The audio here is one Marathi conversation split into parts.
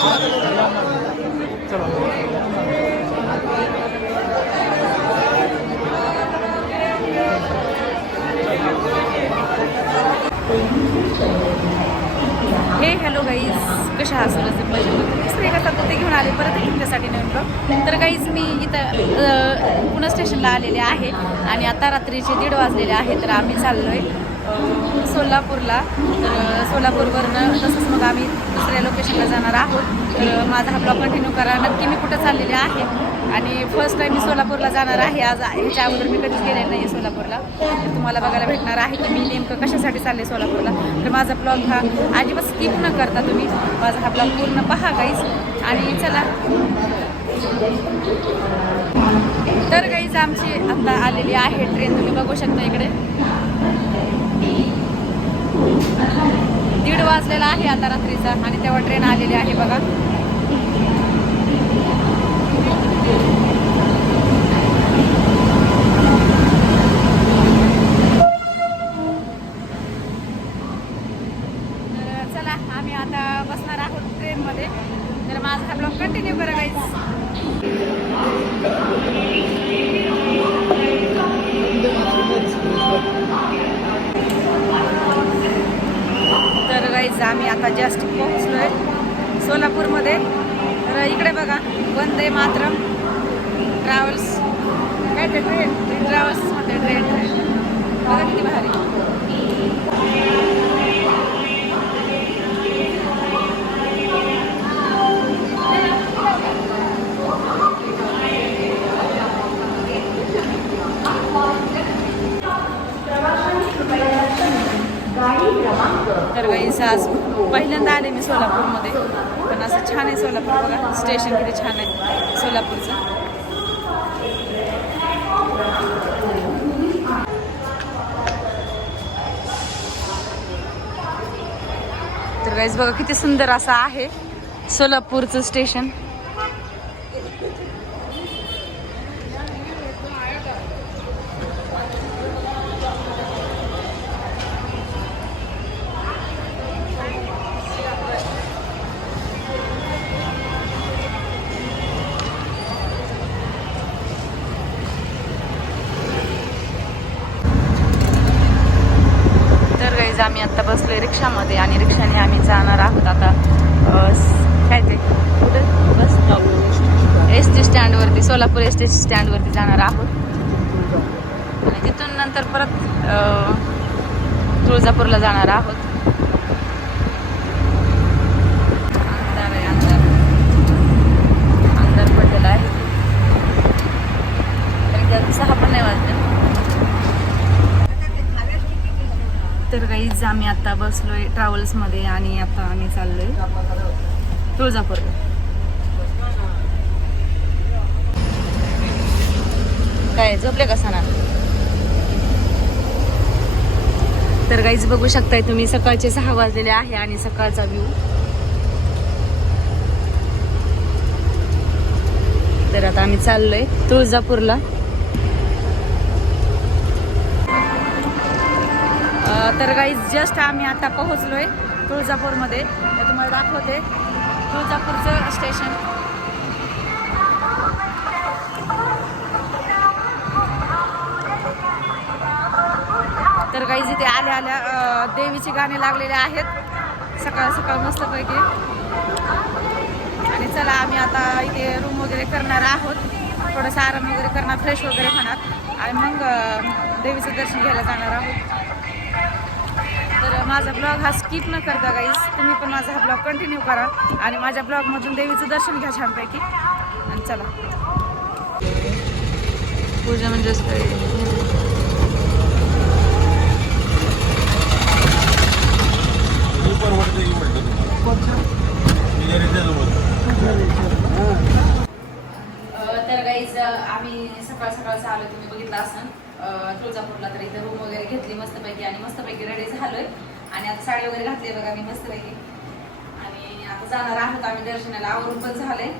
हे हॅलो गाईज कशा असं सगळं? मजेत दुसरं एका ते घेऊन आले परत एक तुमच्यासाठी नवीन ब्लॉग तर गाईज मी इथं पुणे स्टेशनला आलेले आहे आणि आता रात्रीचे दीड वाजलेले आहे तर आम्ही चाललो आहे सोलापूरला. तर सोलापूरवरनं तसंच मग आम्ही दुसऱ्या लोकेशनला जाणार आहोत. तर माझा हा ब्लॉग कंटिन्यू करा नक्की मी कुठं चाललेले आहे? आणि फर्स्ट टाईम मी सोलापूरला जाणार आहे. आज ह्याच्या अगोदर मी कधीच गेले नाही आहे सोलापूरला. तर तुम्हाला बघायला भेटणार आहे की मी नेमकं कशासाठी चालले सोलापूरला. तर माझा ब्लॉग हा अजिबात स्किप न करता तुम्ही माझा हा ब्लॉग पूर्ण पहा काहीच आणि चला. तर गाईज आमची आता आलेली आहे ट्रेन तुम्ही बघू शकता इकडे. दीड वाजलेला आहे आता रात्रीचा आणि तेव्हा ट्रेन आलेली आहे बघा. गाईज आम्ही आता जस्ट पोहोचलोय सोलापूरमध्ये. तर इकडे बघा वंदे मातरम ट्रॅव्हल्स काय ते ट्रेन ट्रॅव्हल्समध्ये ट्रेन बघा किती भारी. तर गाईस आज पहिल्यांदा आले मी सोलापूरमध्ये. पण असं छान आहे सोलापूर बघा. स्टेशन किती छान आहे सोलापूरचं. तर गाईस बघा किती सुंदर असं आहे सोलापूरचं स्टेशन तर गाईज आम्ही आता बसलोय रिक्षामध्ये आणि रिक्षाने आम्ही जाणार आहोत आता अ, स- काय ते कुठे बस एस टी स्टँडवरती सोलापूर एस टी स्टँडवरती जाणार आहोत. आणि तिथून नंतर परत तुळजापूरला जाणार आहोत. आहे सहा पण नाही तर काहीच आम्ही आता बसलोय ट्रॅव्हल्समध्ये आणि आता आम्ही चाललोय तुळजापूरला. काय झोपले का सणा? तर काहीच बघू शकताय तुम्ही सकाळचे सहा वाजलेले आहे आणि सकाळचा व्ह्यू तर आता आम्ही चाललोय तुळजापूरला. तर गाईज जस्ट आम्ही आता पोहोचलोय तुळजापूरमध्ये. तर तुम्हाला दाखवते. तुळजापूरचं स्टेशन तर गाईज इथे आल्या आल्या देवीचे गाणे लागलेले आहेत. सकाळ सकाळ मस्तपैकी. आणि चला आम्ही आता इथे रूम वगैरे करणार आहोत. थोडंसं आराम वगैरे करणार फ्रेश वगैरे होणार. आणि मग देवीचं दर्शन घ्यायला जाणार आहोत. तर माझा ब्लॉग हा स्किप न करता गाईस तुम्ही पण माझा हा ब्लॉग कंटिन्यू करा. आणि माझ्या ब्लॉगमधून देवीचं दर्शन घ्या छानपैकी. आणि चला. पूजा म्हणजे असं काही तर गाईज आम्ही सकाळ सकाळचं आलो तुम्ही बघितलं असन तुळजापूरला तर इथं रूम वगैरे घेतली मस्तपैकी आणि मस्तपैकी रेडी झालोय. आणि आता साडी वगैरे घातली बघा मी मस्तपैकी. आणि आता जाणार आहोत आम्ही दर्शनाला. आवरून पण झालंय.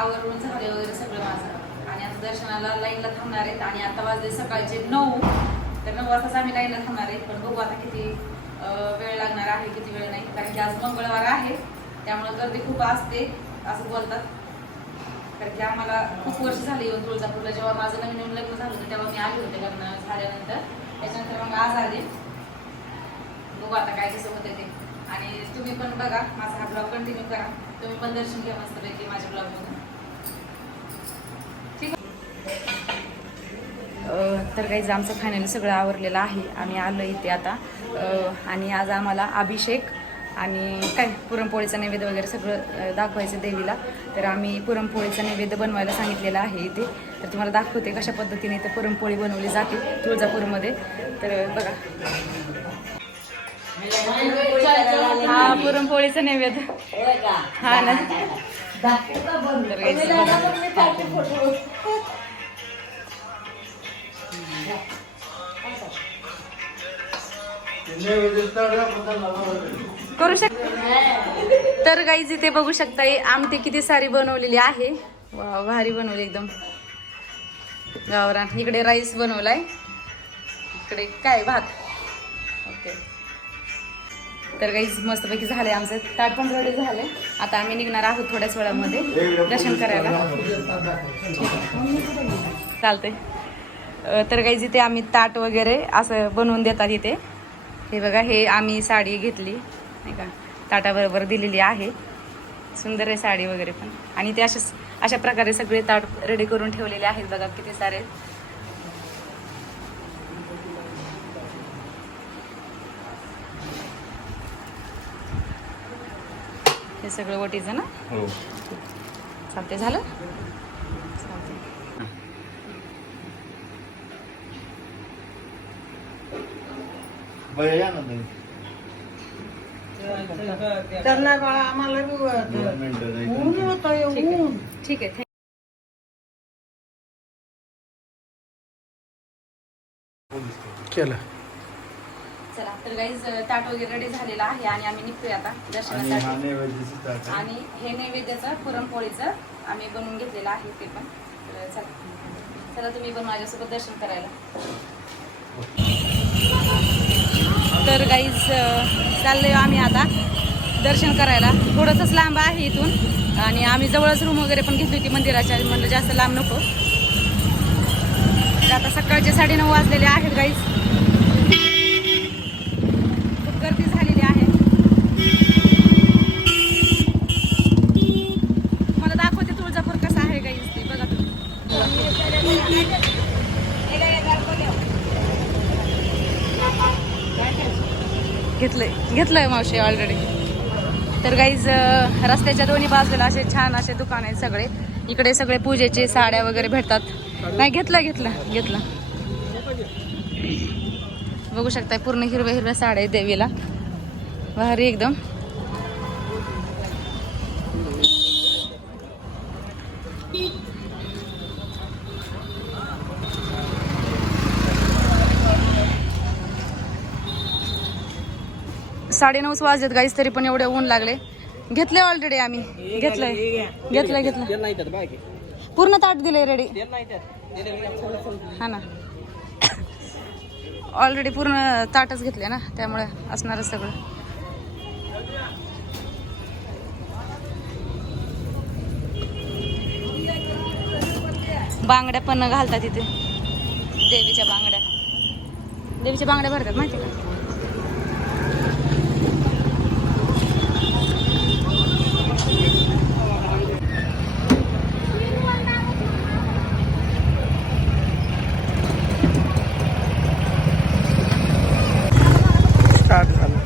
आवरून झाले वगैरे सगळं माझं. आणि आता दर्शनाला लाईनला थांबणार आहेत. आणि आता वाजले सकाळचे नऊ. तर नऊ वाजताच आम्ही लाईनला थांबणार आहेत. पण बघू आता किती वेळ लागणार आहे किती वेळ नाही कारण की आज मंगळवार आहे त्यामुळे गर्दी खूप असते असं बोलतात. कारण की आम्हाला खूप वर्ष झाली येऊन तुळजापूरला जेव्हा माझं नवीन नवीन लग्न झालं होतं तेव्हा मी आले होते लग्न झाल्यानंतर. त्याच्यानंतर मग आज आले. बघू आता काय कसं होतं ते. आणि तुम्ही पण बघा माझा हा ब्लॉग कंटिन्यू करा. तुम्ही पण दर्शन घ्या मस्तपैकी माझ्या ब्लॉगमधून ठीक आहे? तर काही आमचं फायनली सगळं आवरलेलं आहे. आम्ही आलो इथे आता. आणि आज आम्हाला अभिषेक आणि काय पुरणपोळीचा नैवेद्य वगैरे सगळं दाखवायचं देवीला. तर आम्ही पुरणपोळीचा नैवेद्य बनवायला सांगितलेलं आहे इथे. तर तुम्हाला दाखवते कशा पद्धतीने इथं पुरणपोळी बनवली जाते तुळजापूरमध्ये. तर बघा. हा पुरणपोळीचा नैवेद्य. हा ना. करू शक तर गाईज इथे बघू शकता आमटी किती सारी बनवलेली आहे. वा भारी बनवली एकदम. गावरान इकडे राईस बनवलाय. इकडे काय भात. ओके तर गाईज मस्तपैकी झाले आमचं. ताट पण रेडी झाले आता आम्ही निघणार आहोत थोड्याच वेळामध्ये. दर्शन करायला. चालतंय. तर गाईज इथे आम्ही ताट वगैरे असं बनवून देतात इथे. हे बघा हे आम्ही साडी घेतली नाही का? ताटाबरोबर दिलेली आहे. सुंदर आहे साडी वगैरे पण. आणि ते अशाच अशा प्रकारे सगळे ताट रेडी करून ठेवलेले आहेत. बघा किती सारे हे सगळं वटीचं ना? हो. चालते झालं चालते बरं या ना तुम्ही करणार बाळा आम्हाला बी मिनिटं जायचं. होतं ठीक आहे. ऊन. ठीक आहे केलं. चला तर गाईज ताट वगैरे रेडी झालेला आहे आणि आम्ही निघतोय आता आणि हा दर्शनासाठी नैवेद्याची ताट आहे. आणि हे नैवेद्याचं पुरणपोळीचं आम्ही बनवून घेतलेलं आहे ते पण. तर चला. चला तुम्ही पण माझ्यासोबत दर्शन करायला. तर गाईज चाललोय आम्ही आता दर्शन करायला. थोडंसंच लांब आहे इथून. आणि आम्ही जवळच रूम वगैरे पण घेतली होती मंदिराच्या. म्हणलं जास्त लांब नको. तर आता सकाळचे साडेनऊ वाजलेले आहेत गाईज घेतलंय. घेतलंय मावशी ऑलरेडी तर गाईज रस्त्याच्या दोन्ही बाजूला असे छान असे दुकान आहेत सगळे. इकडे सगळे पूजेचे साड्या वगैरे भेटतात. नाही घेतलं घेतलं घेतलं. बघू शकताय पूर्ण हिरव्या हिरव्या साड्या आहेत देवीला. भारी एकदम. साडेनऊच वाजलेत गाईस तरी पण एवढे ऊन लागले. घेतले ऑलरेडी आम्ही. घेतलंय. घेतलंय घेतलं पूर्ण ताट दिले रेडी हा ना. ऑलरेडी पूर्ण ताटच घेतले ना त्यामुळे असणारच सगळं. बांगड्या पण घालतात इथे. देवीच्या बांगड्या. देवीच्या बांगड्या भरतात माहिती का स्टार्ट झालं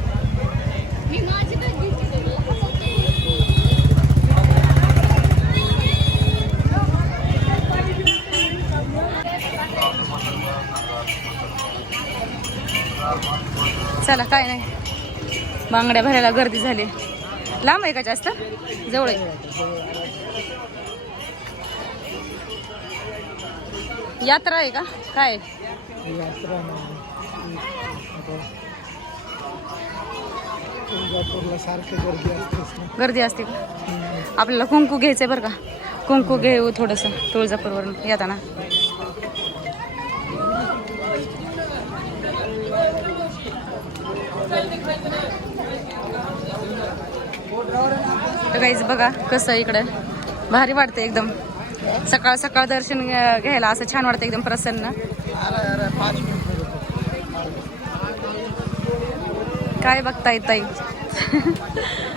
मला काय नाही. बांगड्या भरायला गर्दी झाली. लांब आहे का जास्त? जवळ आहे. यात्रा आहे का? काय? गर्दी गर्दी असते का? आपल्याला कुंकू घ्यायचंय बरं का. कुंकू घेऊ थोडंसं तुळजापूरवरून येताना. काहीच बघा कसं इकडं भारी वाटतं एकदम. सकाळ सकाळ दर्शन घ्या- घ्यायला असं छान वाटतं एकदम प्रसन्न. काय बघताय ताई?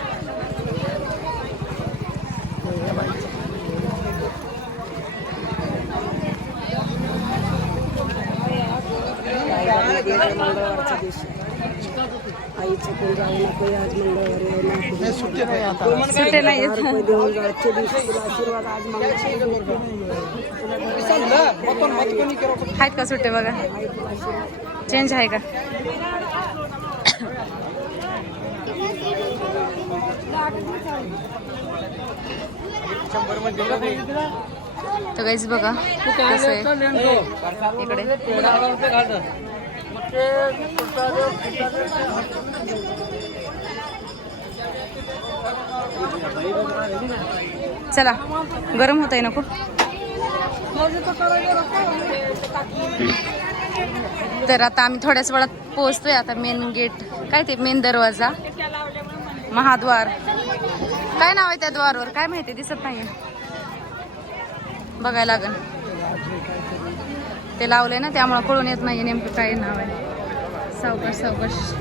जाऊ नको आज मंगळवारी आहे ना. नाही सुट्टी नाही. देऊन जा. आजच्या दिवशी तुला आशीर्वाद आज मंगळवारी आहेत का सुट्टे बघा? चेंज आहे का? तर काहीच बघा कसं आहे. इकडे. चला गरम होत आहे ना खूप. तर आता आम्ही थोड्याच वेळात पोहोचतोय आता मेन गेट काय ते मेन दरवाजा? महाद्वार. काय नाव आहे त्या द्वारवर? काय माहिती दिसत नाही बघायला लागन ते लावले ना त्यामुळे कळून येत नाही नेमकं काय नाव आहे. सावकाश सावकाश.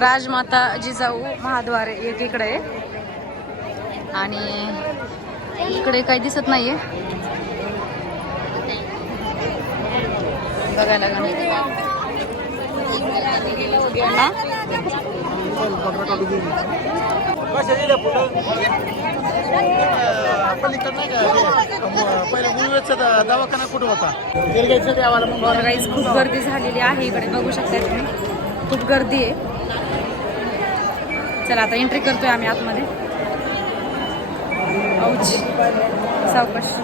राजमाता जिजाऊ महाद्वार एक इकडे आहे आणि इकडे काही दिसत नाहीये. बघायला लागेल. दवाखाना कुठं होता गाईज खूप गर्दी झालेली आहे इकडे बघू शकता तुम्ही. खूप गर्दी आहे. चला आता एंट्री करतोय आम्ही आतमध्ये. औच सावकाश.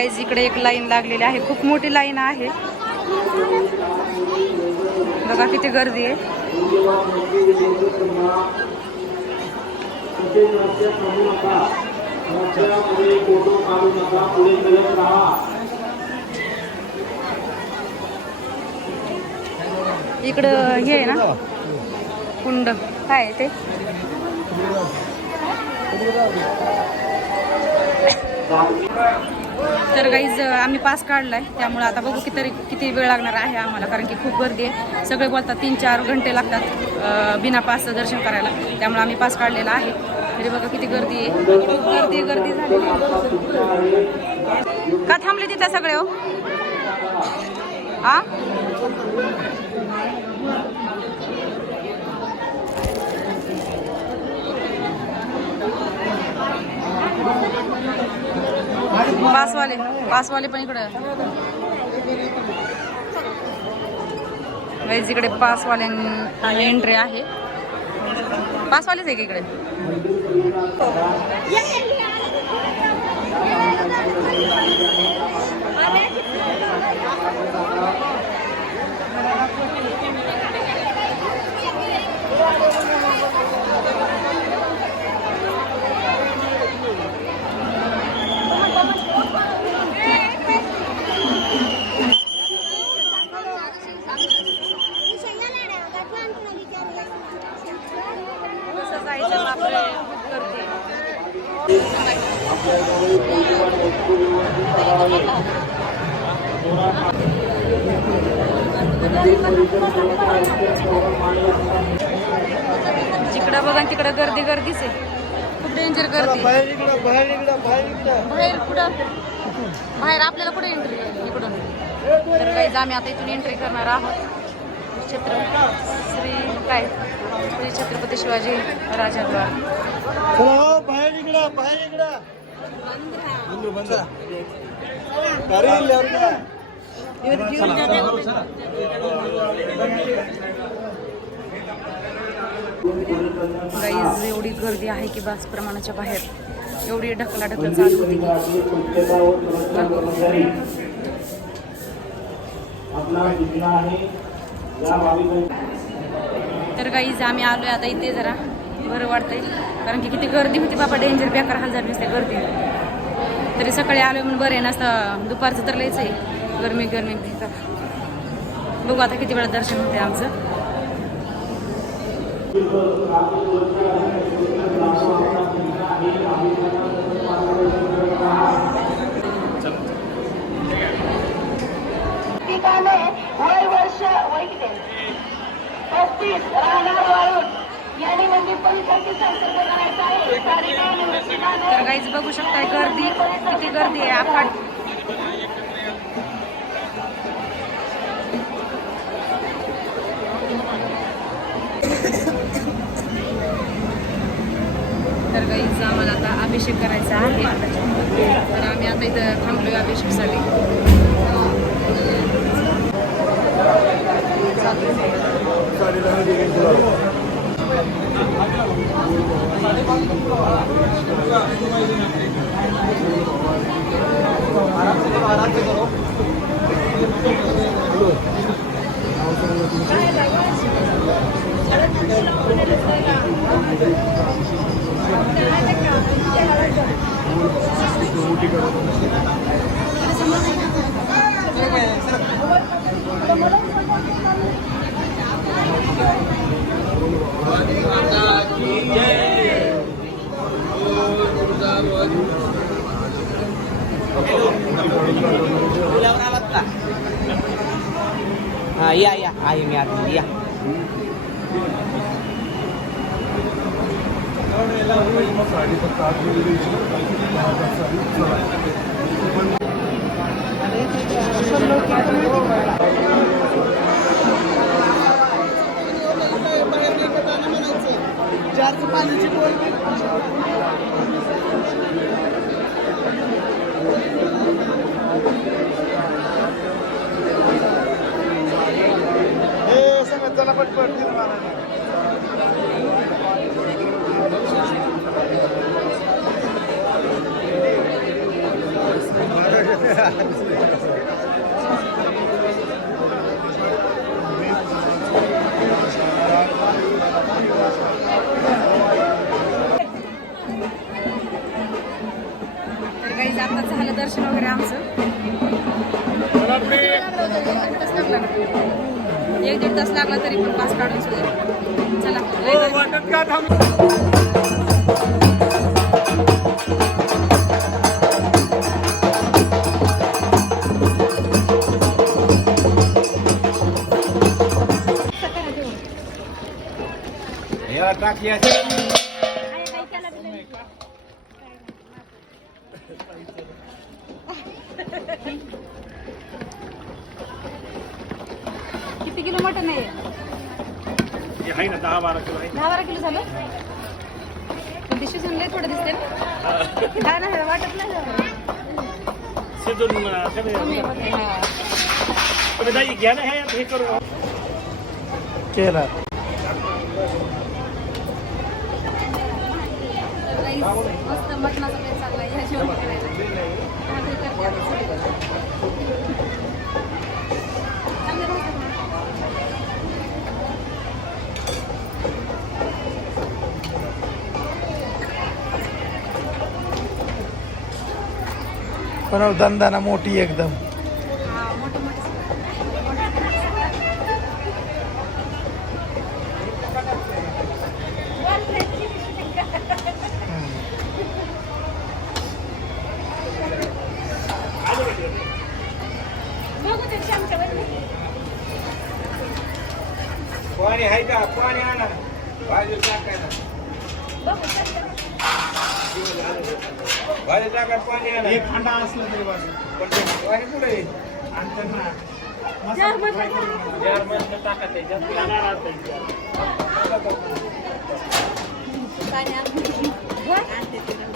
गाईज इकडे एक लाईन लागलेली आहे. खूप मोठी लाईन आहे. बघा किती गर्दी आहे. इकडं हे आहे ना? कुंड. काय आहे ते? तर गाईज आम्ही पास काढलाय. त्यामुळे आता बघू किती किती वेळ लागणार आहे आम्हाला कारण की खूप गर्दी आहे. सगळे बोलतात तीन चार घंटे लागतात बिना पासचं दर्शन करायला. त्यामुळे आम्ही पास काढलेला आहे. तरी बघा किती गर्दी आहे. खूप गर्दी गर्दी झालेली आहे. का थांबले तिथे सगळे हो? आ? पासवाले पासवाले पण इकडं. गाईज इकडे पासवाल्यां एंट्री आहे. पासवालेच आहे का इकडे कसं जायचं बापरे खूप गर्दी आहे. जिकडं बघा तिकडं गर्दी गर्दीच आहे खूप डेंजर गर्दी बाहेर इकडं बाहेर इकडं बाहेर इकडं बाहेर कुठं बाहेर आपल्याला कुठे एंट्री इकडून तर काही आम्ही आता इथून एंट्री करणार आहोत छत्र श्री काय श्री छत्रपती शिवाजी राजाद्वार. चला हो बाहेर इकडं बाहेर इकडं. बंधू बंधू अरे इल्ल्यावर का? गाईज एवढी गर्दी आहे की बस प्रमाणाच्या बाहेर. एवढी ढकला ढकल चालू होती. की तर गाईज आम्ही आलोय आता इथे जरा. बरं वाटतंय. कारण की किती गर्दी होती बाबा डेंजर बेकार हाल झाली नसते गर्दी. तरी सकाळी आलो म्हणून बरं आहे नसतं दुपारचं तर लयच आहे. गरमी गरमी बेकार बघू आता किती वेळा दर्शन होते आमचं. तर गाईज बघू शकताय गर्दी किती गर्दी आहे आखाड तर गाईज आम्हाला आता अभिषेक करायचा आहे. तर आम्ही आता इथं थांबलोय अभिषेकसाठी. ಊಟಿಗಳು हा या या आहे मी आतमध्ये या चारचं पाण्याची बोल हे सगळं चला पटपट तिथं मारायला. तर गाईज आता झालं दर्शन वगैरे आमचं. एक दीड तास लागला तरी पण पास काढून सुद्धा चला लय किती किलो मटन आहे? ना दहा बारा किलो आहे. दहा बारा किलो झालं? ते शिजून लय थोडं दिसते ना. हा. ना वाटत नाही. शिजून. घ्या ना हे करू. केला. मस्त मटणाचा પણ ધંધાના મોટી એકદમ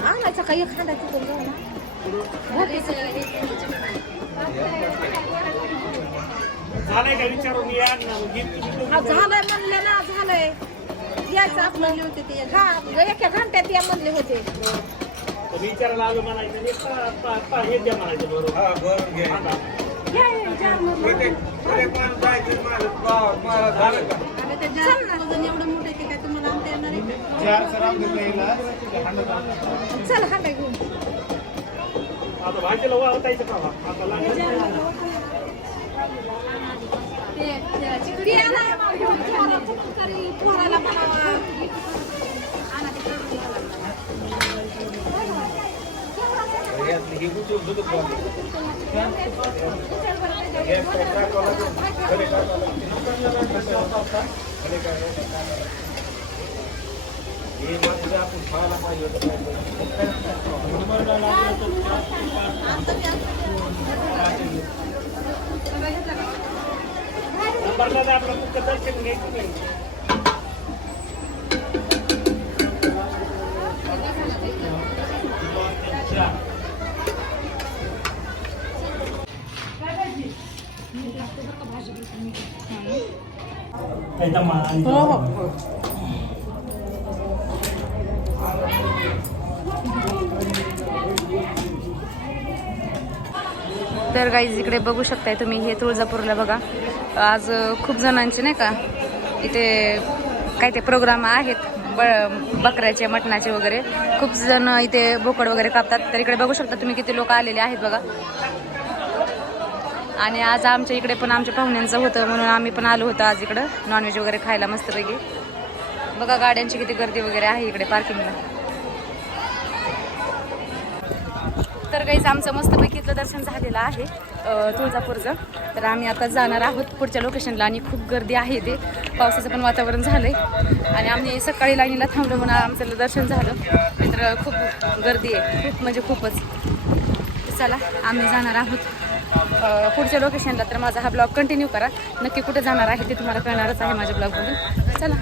आणायचा काही एखादा तिथून जाऊ ना झालंय. हा, म्हणले ना झालंय या जायचं आपलं होते ते हा एका घंट्यात या म्हणले होते विचारायला आलो म्हणायचं हे बरोबर हा घे. प्रत्येक प्रत्येक माणूस जायचं मला झालं का आता ते जास्त वजन एवढं मोठं आहे ते काय तुम्हाला आणता येणार आहे चार सराव घेतला येईल चल हा घेऊन. आता भाजीला वाळतायचं का आता लागेल. आपलं फक्त दर्शन घ्यायचं नाही हो हो. तर गाईज इकडे बघू शकताय तुम्ही हे तुळजापूरला बघा. आज खूप जणांचे नाही का इथे काय ते प्रोग्राम आहेत ब बकऱ्याचे मटणाचे वगैरे. खूप जण इथे बोकड वगैरे कापतात. तर इकडे बघू शकता तुम्ही किती लोक आलेले आहेत बघा. आणि आज आमच्या इकडे पण आमच्या पाहुण्यांचं होतं म्हणून आम्ही पण आलो होतो आज इकडं. नॉनव्हेज वगैरे खायला मस्तपैकी. बघा गाड्यांची किती गर्दी वगैरे आहे इकडे पार्किंगला तर काहीच आमचं मस्तपैकी इथलं दर्शन झालेलं आहे तुळजापूरचं. तर आम्ही आता जाणार आहोत पुढच्या लोकेशनला आणि खूप गर्दी आहे ते पावसाचं पण वातावरण झालं आहे आणि आम्ही सकाळी लाईनीला थांबलो म्हणून आमचं दर्शन झालं. तर खूप गर्दी आहे. खूप म्हणजे खूपच. चला आम्ही जाणार आहोत. पुढच्या लोकेशनला तर माझा हा ब्लॉग कंटिन्यू करा. नक्की कुठे जाणार आहे ते तुम्हाला कळणारच आहे माझ्या ब्लॉगमधून चला.